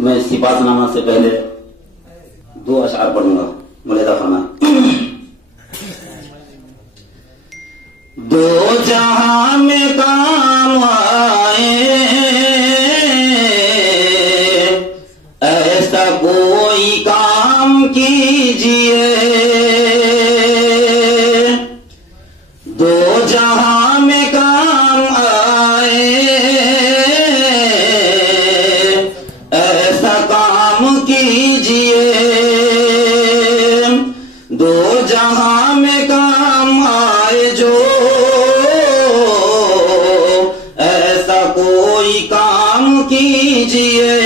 میں صفات نامہ سے پہلے 2 اشعار پڑھوں گا. ملیدہ فرمائیں. دو جہاں میں کام آئے ایسا کوئی کام کیجئے. دو جہاں میں کام آئے ایسا کام کیجئے. دو جہاں میں کام آئے جو ایسا کوئی کام کیجئے.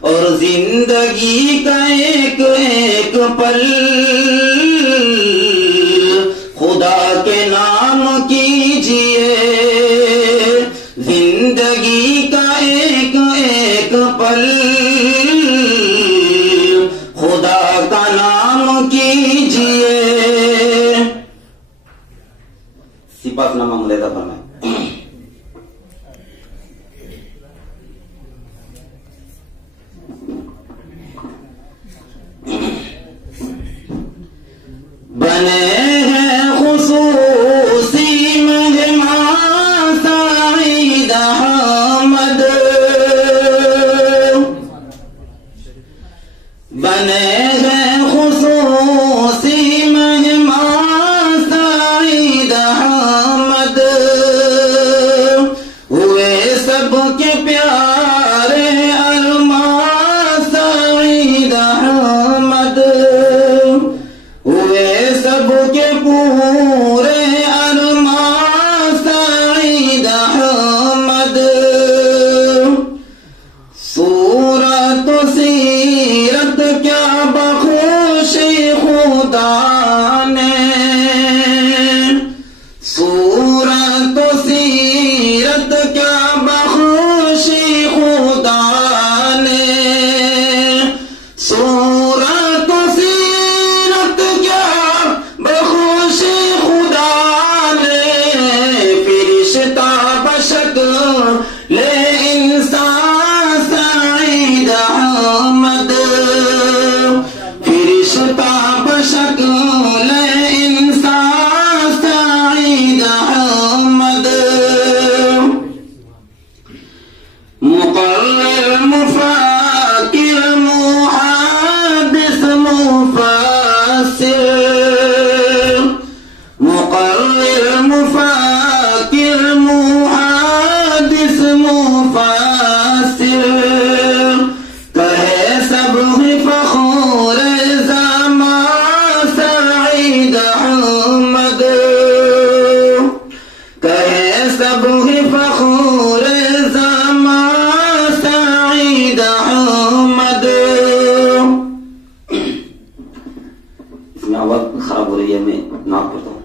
اور زندگی کا ایک ایک پل خدا کے نام کیجئے. زندگی کا ایک ایک پل خدا کا نام کیجئے. صفات نامہ ملیدہ فرمائیں. بنے ہیں خصوصی مہمان سعید احمد. بنے ہیں خصوصی مہمان سعید احمد. ہوئے سب کے پیارے علماء سعید احمد. ہوئے سب کے پورے علماء سعید احمد. صورت و سیرت کیا بخوش خدا نے. صورت و سیرت کیا بخوش خدا نے. صورت و سیرت کیا بخوش خدا نے. فرشتہ بشکل انسان سعید احمد. فرشتہ بشکل انسان سعید احمد. مقرر مفکر محدث مفسر. مقرر مفکر محدث مفسر. کہے سب فخور زمان سعید احمد. کہے سب فخور زمان سعید احمد. اس میں آواز خراب ہو رہی ہے, میں ناپ کرتا ہوں.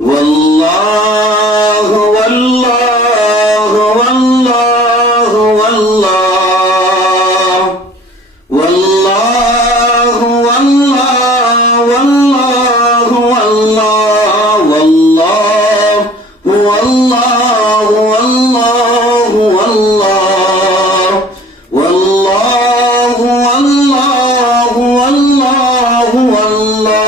واللہ واللہ واللہ واللہ واللہ واللہ واللہ واللہ واللہ واللہ واللہ واللہ واللہ واللہ.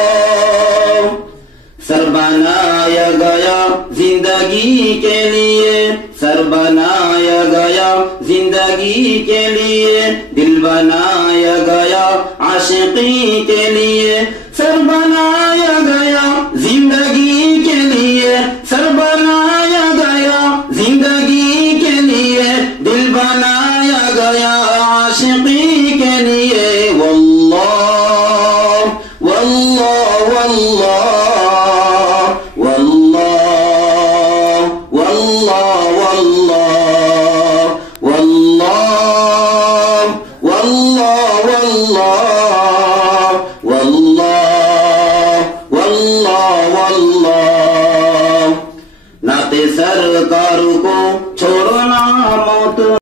سر بنایا گیا زندگی کے لیے. سر بنایا گیا زندگی کے لیے. دل بنایا گیا عاشقی کے لیے. سر بنایا گیا زندگی کے لیے. سر بنایا گیا زندگی کے لیے. دل بنایا گیا عاشقی